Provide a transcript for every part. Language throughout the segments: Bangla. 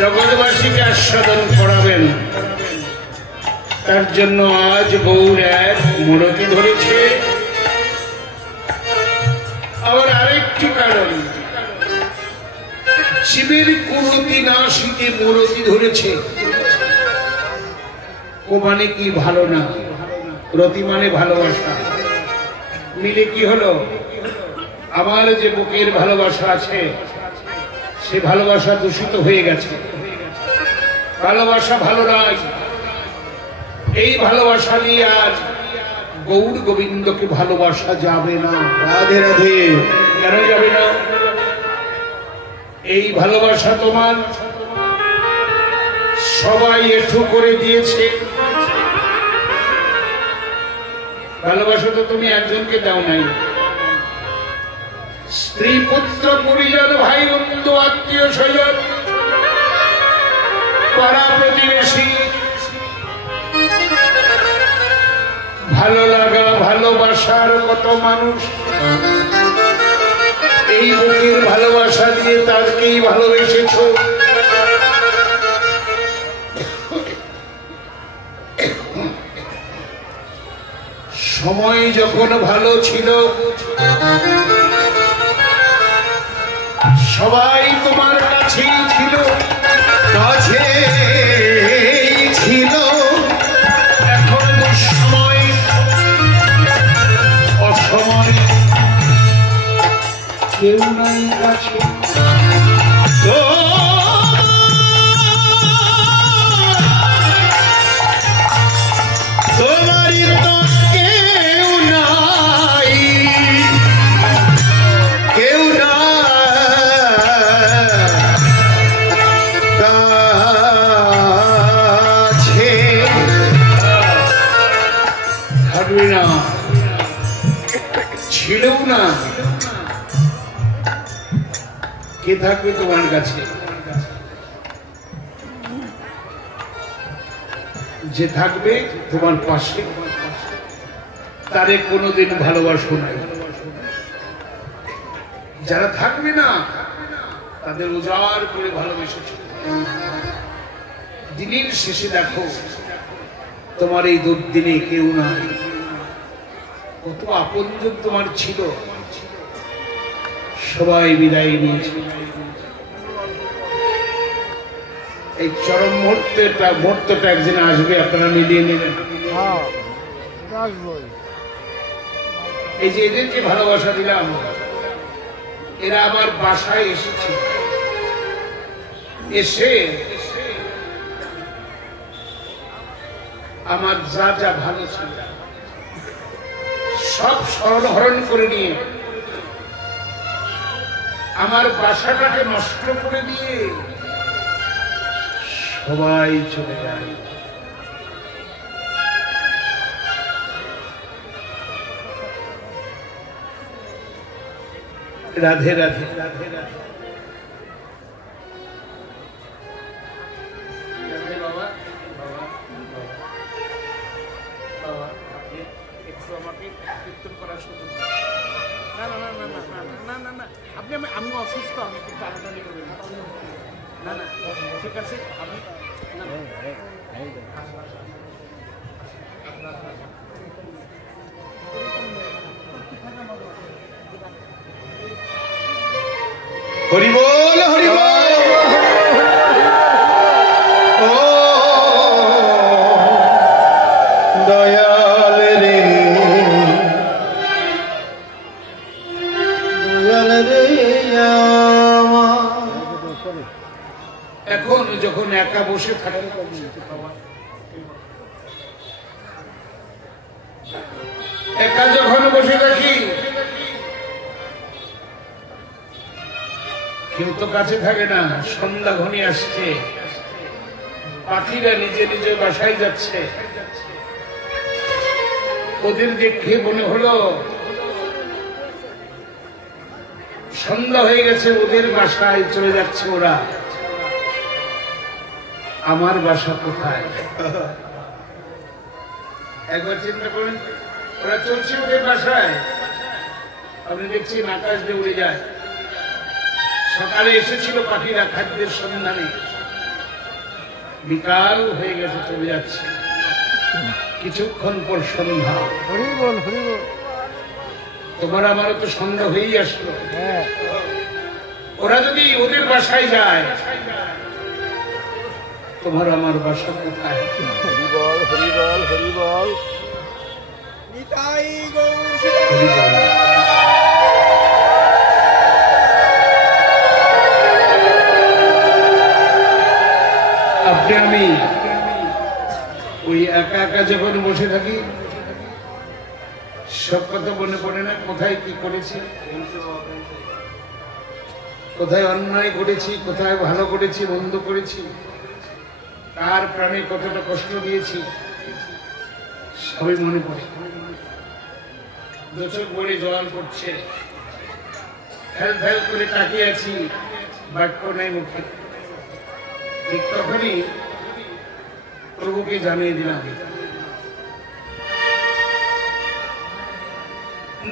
জগৎবাসীকে আস্বাদন করাবেন। তার জন্য আজ গৌর এক মূরতি ধরেছে। আবার আরেকটি কারণ, শিবের কুরতি না শীতে মূরতি ধরেছে। ও মানে কি ভালো না, রতি মানে ভালোবাসা। মিলে কি হলো, আমার যে বুকের ভালোবাসা আছে সে ভালোবাসা দূষিত হয়ে গেছে, ভালোবাসা ভালো নয়। এই ভালোবাসা নিয়ে আর গৌর গোবিন্দকে ভালোবাসা যাবে না। রাধে রাধে। কেন যাবে না? এই ভালোবাসা তোমার সবাই এঠু করে দিয়েছে। ভালোবাসা তো তুমি একজনকে দাও নাই, স্ত্রী পুত্র পরিজন ভাই বন্ধু আত্মীয় স্বজন পাড়া প্রতিবেশী, ভালো লাগা ভালোবাসার কত মানুষ এই বুকের ভালোবাসা দিয়ে তাকেই ভালোবেসেছ। সময় যখন ভালো ছিল সবাই তোমার কাছেই ছিল, এখন সময় অসময় কেউ নাই কাছে। না কে থাকবে তোমার কাছে? যে থাকবে তোমার পাশে তারে কোনোদিন ভালোবাসো না। যারা থাকবে না তাদের উজাড় করে ভালোবেসেছ। দিনের শেষে দেখো তোমার এই দুর্দিনে কেউ নাই। কত আপনজন তোমার ছিল, সবাই বিদায় নিয়েছে। এই চরম মুহূর্তটা একদিন আসবে, আপনারা মিলিয়ে নেবেন। এই যে এদেরকে ভালোবাসা দিলাম, এরা আমার বাসায় এসেছে, এসে আমার যা যা ভালো ছিল সব স্মরণ করে নিয়ে আমার বাসাটাকে নষ্ট করে দিয়ে সবাই চলে যায়। রাধে রাধে রাধে রাধে। বাবা বাবা বাবা, আপনি একটু আমাকে কীর্তন করার সুযোগ দিন। না না না না না না না না, আপনি আমি অসুস্থ, আমি একটু টানাটানি করবেন। না না ঠিক আছে, আমি হরি বল হরি বল। ও দয়াল রে দয়াল রে। এখন যখন একা বসে থাকে, একা যখন বসে থাকি, কেউ তো কাছে থাকে না। সন্ধ্যা ঘনিয়ে আসছে, পাখিরা নিজে নিজে বাসায় যাচ্ছে। ওদের দেখে মনে হলো সন্ধ্যা হয়ে গেছে, ওদের বাসায় চলে যাচ্ছে ওরা। আমার বাসা কোথায়? একবার চিন্তা করেন, ওরা চলছে ওদের বাসায়, আপনি দেখছেন আকাশ দিয়ে উড়ে যায়। সকালে এসেছিল পাখিরা খাদ্যের সন্ধানে, বিকাল হয়ে গেছে, চলে যাচ্ছে। কিছুক্ষণ পর সন্ধ্যা। তোমার আমারও তো সন্ধ্যা হয়েই আসলো। ওরা যদি ওদের বাসায় যায়, তোমার আমার বাসা কোথায়? হরি বল হরি বল হরি বল। আপনি আমি ওই একা একা যখন বসে থাকি, সব কথা মনে পড়ে না? কোথায় কি করেছি, কোথায় অন্যায় করেছি, কোথায় ভালো করেছি, মন্দ করেছি, কার প্রাণে কতটা কষ্ট দিয়েছি, সবই মনে পড়ে। দোচক বড়ে জল পড়ছে, ফেল ফেল করে তাকিয়ে আছি, বাক্য নাই মুখে। ঠিক তখনই প্রভুকে জানিয়ে দিলাম,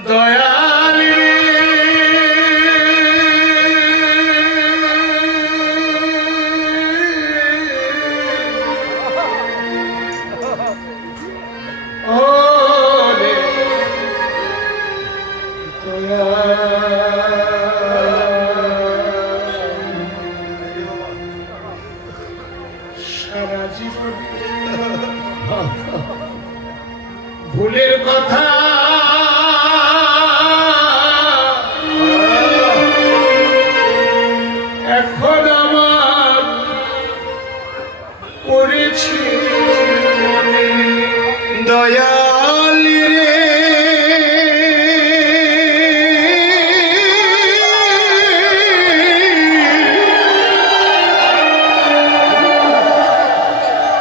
দয়াল রে ভুলের কথা এখন আমার করেছি দয়াল রে।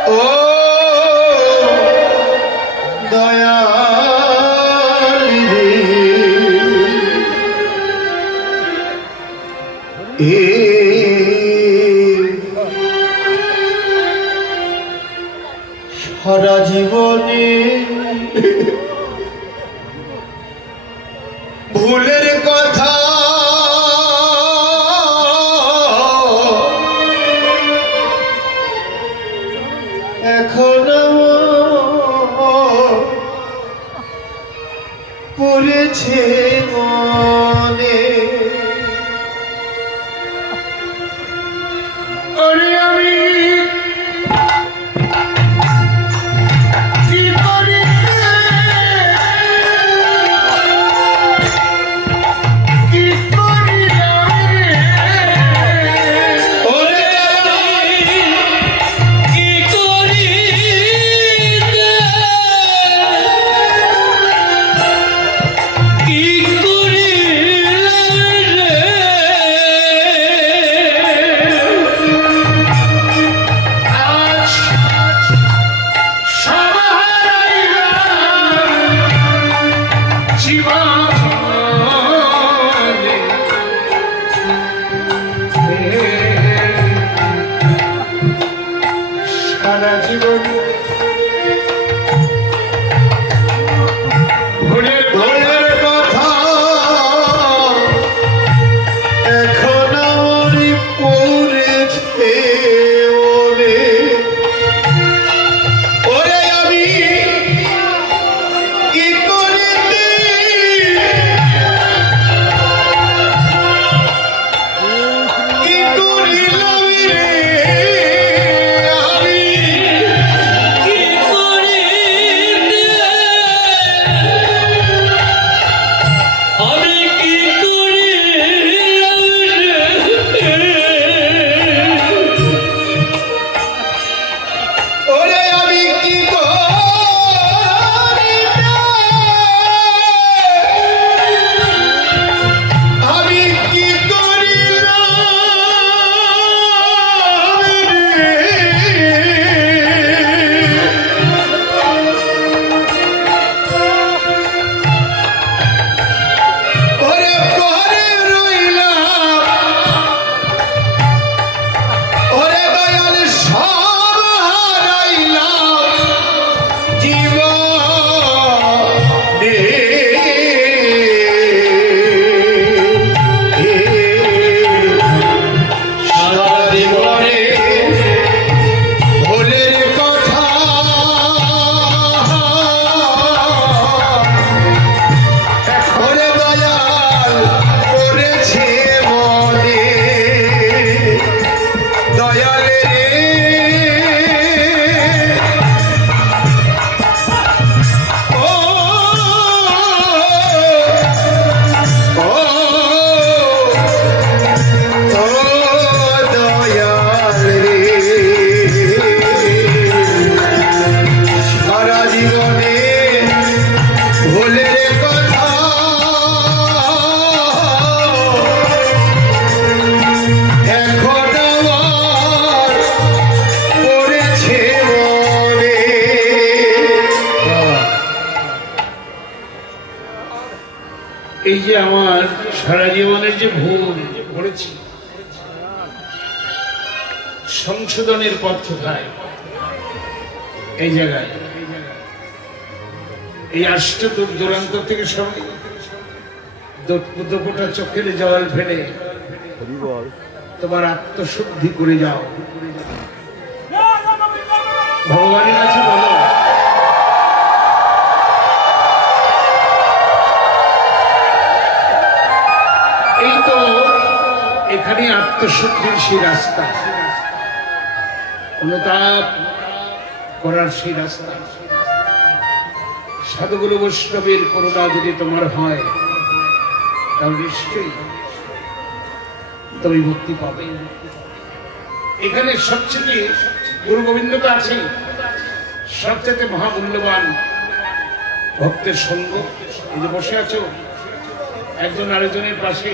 ও দয়া মনে ভুলের কথা এখনো পড়েছে মনে ওরে আমি কি করি কি করিলাম ওরে কি করি কি করি আজ সব হারাইলাম জীবনে সারা জীবন ভুলের ভুলের কথা এখনো পড়েছে মনে ওরে আমি কি করিতে কি করিলাম রে আমি কি করি আমি কি করি ওরে আমি কি করিতে আমি কি করিলাম ওরে পরে রইলাম ওরে দয়াল সব হারাইলাম জীবনে সারা জীবনে ভুলের কথা ওরে দয়াল করেছে মনে দয়াল রে ও ও ও দয়াল রে সারা জীবনে ভুলের কথা এখন আমার পড়েছে মনে এই যে আমার সারা জীবনের যে ভুল করেছি সংশোধনের পথ কোথায় এই জায়গায় এই আষ্ট দূর দূরান্ত থেকে সবাই দুপোটা চোখের জল ফেলে তোমার আত্মশুদ্ধি করে যাও ভগবানের কাছে বলো এই তো এখানে আত্মশুদ্ধির সেই রাস্তা অনুতাপ করার সেই রাস্তা সাধুগুরু বৈষ্ণবের করুণা যদি তোমার হয় তাহলে নিশ্চয়ই তুমি মুক্তি পাবে এখানে সবচেয়ে গুরু গোবিন্দ তো আছে সবচেয়ে মহামূল্যবান ভক্তের সঙ্গ এই যে বসে আছো একজন আরেকজনের পাশে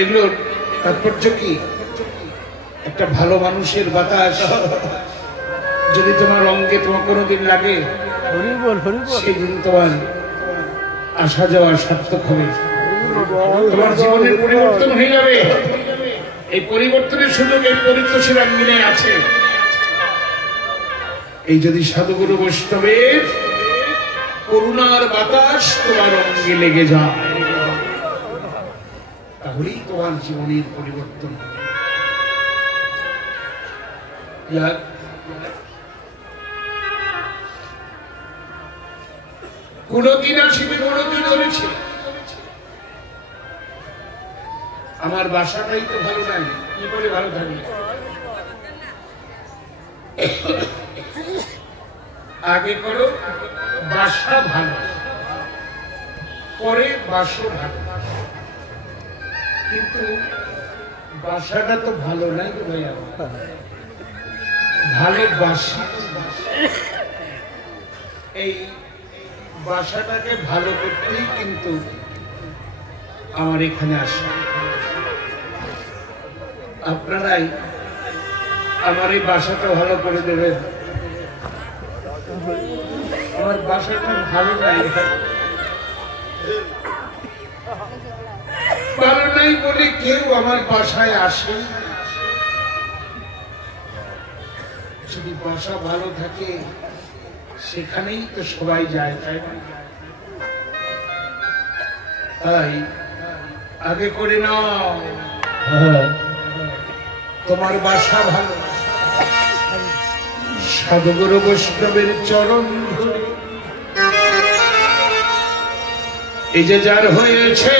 এগুলোর তাৎপর্য কি একটা ভালো মানুষের বাতাস যদি তোমার অঙ্গে তোমার কোনোদিন লাগে সেদিন তোমার আসা যাওয়া সার্থক হবে তোমার জীবনের পরিবর্তন হয়ে যাবে এই পরিবর্তনের সুযোগ এই পরিতোষের আঙ্গিনায় আছে এই যদি সাধুগুরু বৈষ্ণবের করুণার বাতাস তোমার অঙ্গে লেগে যায়, তাহলেই তোমার জীবনের পরিবর্তন হবে। কোনদিন আসিবে, কোনদিন ধরেছে আমার বাসাটাই তো ভালো নাই, কি করে ভালো থাকবে? আগে করো বাসা ভালো, পরে বাসো ভালো, কিন্তু বাসাটা তো ভালো নাই গো ভাই। আমার ভালো বাসা, এই বাসাটাকে ভালো করতেই কিন্তু আমার এখানে আসা। আপনারাই আমার এই বাসাটা ভালো করে দেবেন। আমার বাসাটা ভালো নাই, ভালো নাই বলে কেউ আমার বাসায় আসে। যদি বাসা ভালো থাকে সেখানেই তো সবাই যায়, তাই না? তাই আগে করে নাও তোমার বাসা ভালো, সাধুগুরু বৈষ্ণবের চরণ ধরে এই যে যার হয়েছে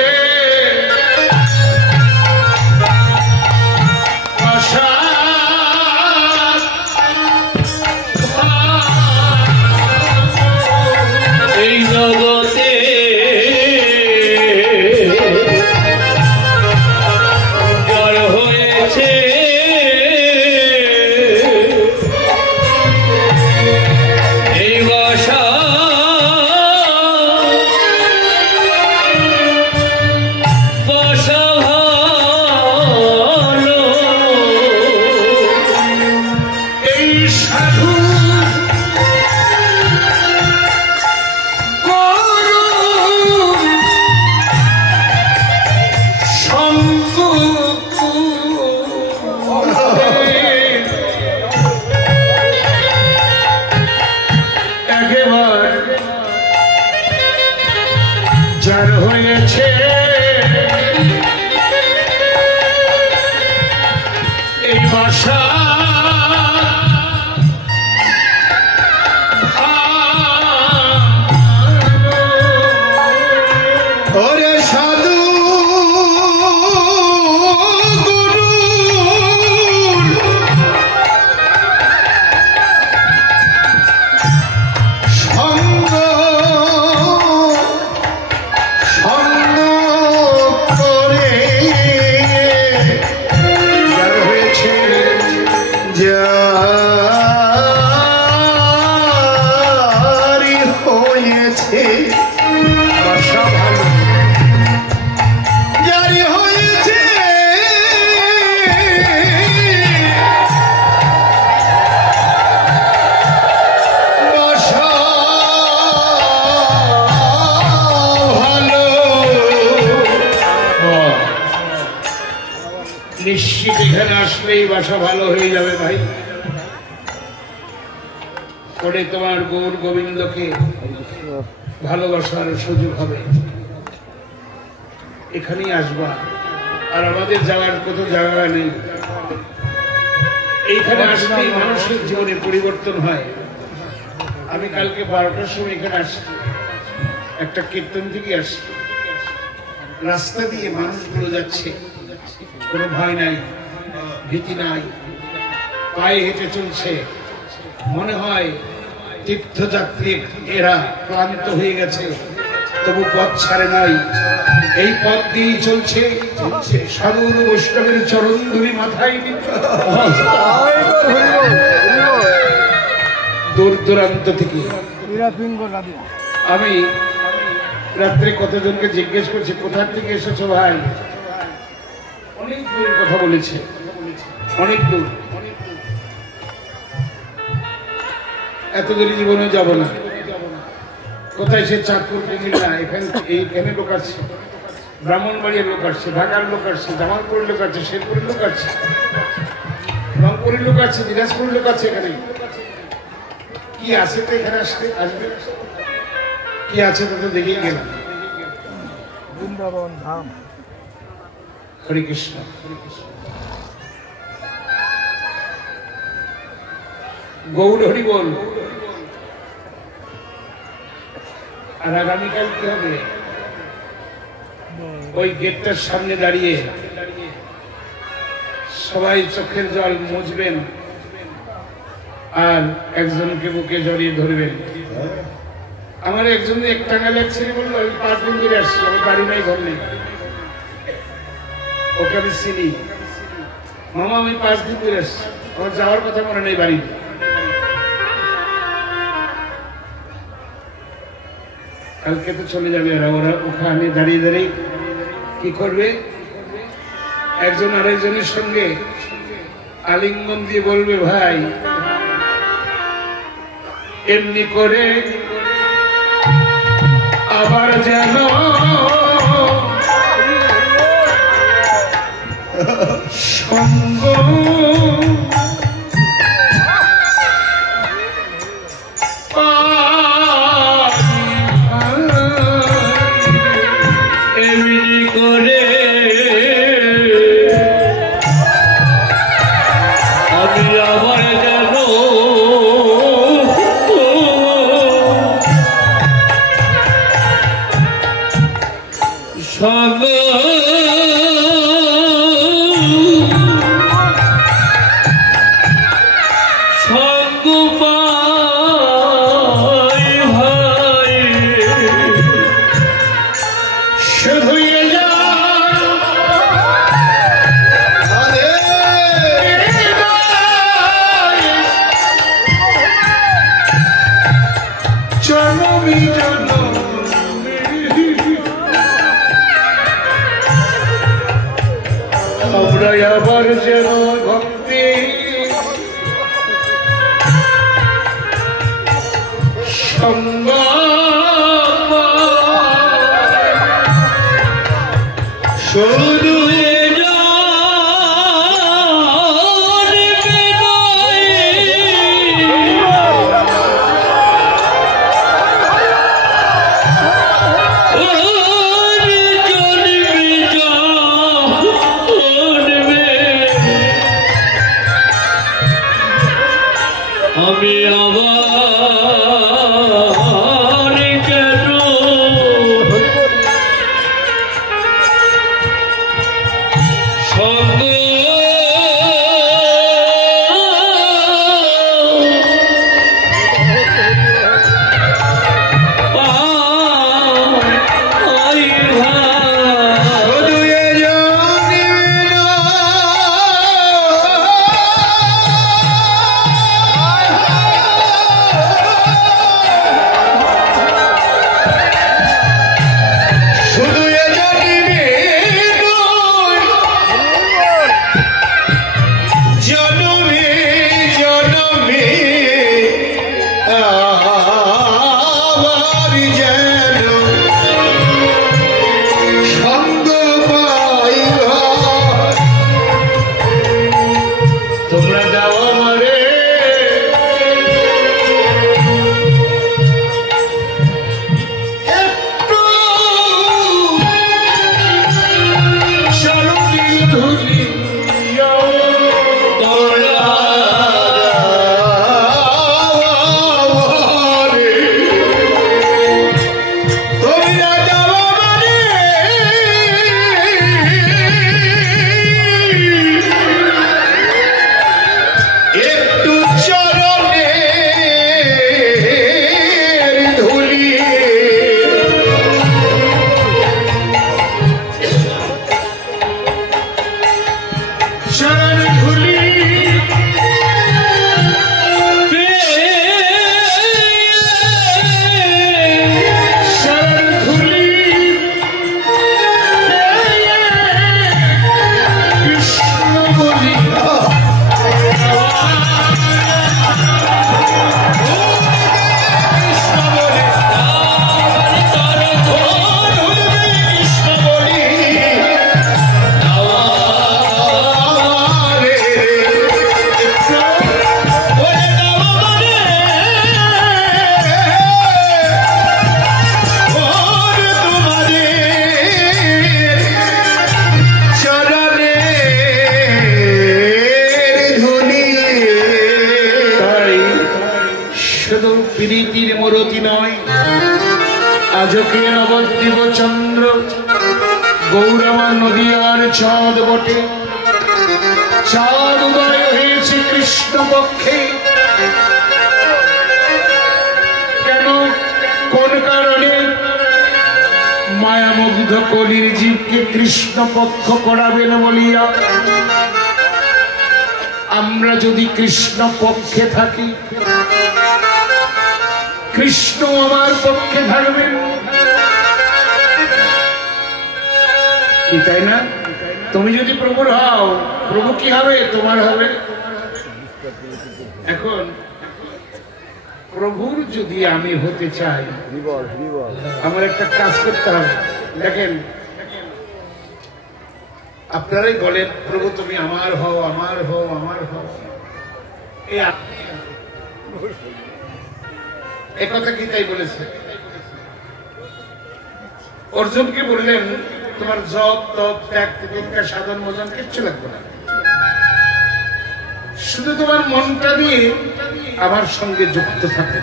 বাসা এই জগতে যার হয়েছে এই বাসা, বাসা ভালো, এই সাধু যার হয়েছে এই বাসা ওরে সাধু গুরু সঙ্গ সঙ্গ করে যার হয়েছে জারি হয়েছে বাসা ভালো, জারি হয়েছে বাসা ভালো। নিশ্চিত এখানে আসলেই বাসা ভালো হয়ে যাবে ভাই। পরে তোমার গৌর গোবিন্দকে ভালোবাসার সুযোগ হবে, এখানেই আসবা। আর আমাদের যাওয়ার কত জায়গা নেই, এইখানে আসলেই মানুষের জীবনে পরিবর্তন হয়। আমি কালকে 12টার সময় এখানে আসছি, একটা কীর্তন থেকে আসছি, রাস্তা দিয়ে মানুষগুলো যাচ্ছে, কোনো ভয় নাই, ভীতি নাই, পায়ে হেঁটে চলছে। মনে হয় তীর্থযাত্রী এরা ক্লান্ত হয়ে গেছে, তবু পথ ছাড়ে নাই, এই পথ দিয়েই চলছে। সাধুগুরু বৈষ্ণবের চরণ ধুলি মাথায় নিতে দূর দূরান্ত থেকে। আমি রাত্রে কতজনকে জিজ্ঞেস করছি কোথা থেকে এসেছো ভাই, অনেক দূরের কথা বলেছে, অনেক দূর। এত দূরে জীবনে যাব না। কোথায় সে চাঁদপুর কুমিল্লা, এইখানে লোক আসছে, ব্রাহ্মণবাড়িয়ার লোক আসছে, ঢাকার লোক আসছে, জামালপুরের লোক আছে, শেরপুরের লোক আছে, রংপুরের লোক আছে, দিনাজপুরের লোক আছে, এখানে কি আছে তো এখানে আসবে আসবে কি আছে তো তো দেখেই গেলাম। বৃন্দাবন ধাম। হরে কৃষ্ণ। গৌর হরি বল। আর আগামীকাল কি হবে? ওই গেটটার সামনে দাঁড়িয়ে সবাই চোখের জল মুছবেন আর একজনকে বুকে জড়িয়ে ধরবেন। আমার একজন এক টাকা লাগছে বললো আমি 5 দিন ধরে আসছি, আমি বাড়ি নাই ঘর নেই। ওকে আমি চিনি। মামা আমি 5 দিন ধরে আসছি, আমার যাওয়ার কথা মনে নেই বাড়ি। কালকে তো চলে যাবে ওরা। ওরা ওখানে দাঁড়িয়ে দাঁড়িয়ে কি করবে? একজন আরেকজনের সঙ্গে আলিঙ্গন দিয়ে বলবে ভাই এমনি করে আবার যেন সঙ্গ এমনি করে আমি আবার যেন সঙ্গ সঙ্গ পাই ভাই শুধু জনমী জনমী আমরা আবার যেন ভক্তি সঙ্গ শুধু আমি আবার কেন সঙ্গ পাই ভাই আজকে নবদ্বীপ চন্দ্র গৌরমা নদীয়ার চাঁদ বটে, চাঁদ উদয় হয়েছে কৃষ্ণ পক্ষে। কেন, কোন কারণে? মায়ামুগ্ধ কলির জীবকে কৃষ্ণ পক্ষ করাবেন বলিয়া। আমরা যদি কৃষ্ণ পক্ষে থাকি, কৃষ্ণ আমার পক্ষে থাকবেন, কি তাই না? তুমি যদি প্রভুর হও, প্রভু কি হবে? তোমার হবে। এখন প্রভুর যদি আমি হতে চাই, আমার একটা কাজ করতে হবে। দেখেন, আপনারাই বলেন, প্রভু তুমি আমার হও, আমার হও, আমার হও। এই কথা কি তাই বলেছে? অর্জুনকে বললেন, তোমার জপ তপ ত্যাগ তিতিক্ষা সাধন মোজন কিচ্ছু লাগবে না, শুধু তোমার মনটা দিয়ে আমার সঙ্গে যুক্ত থাকে।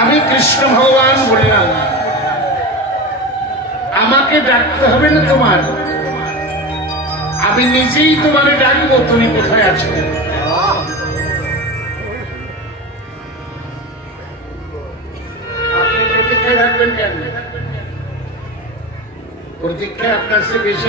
আমি কৃষ্ণ ভগবান বললাম, আমাকে ডাকতে হবে না তোমার, আমি নিজেই তোমারে ডাকবো, তুমি কোথায় আছো। আপনি প্রতীক্ষায় থাকবেন কেন? প্রতীক্ষা আপনার চেয়ে বেশি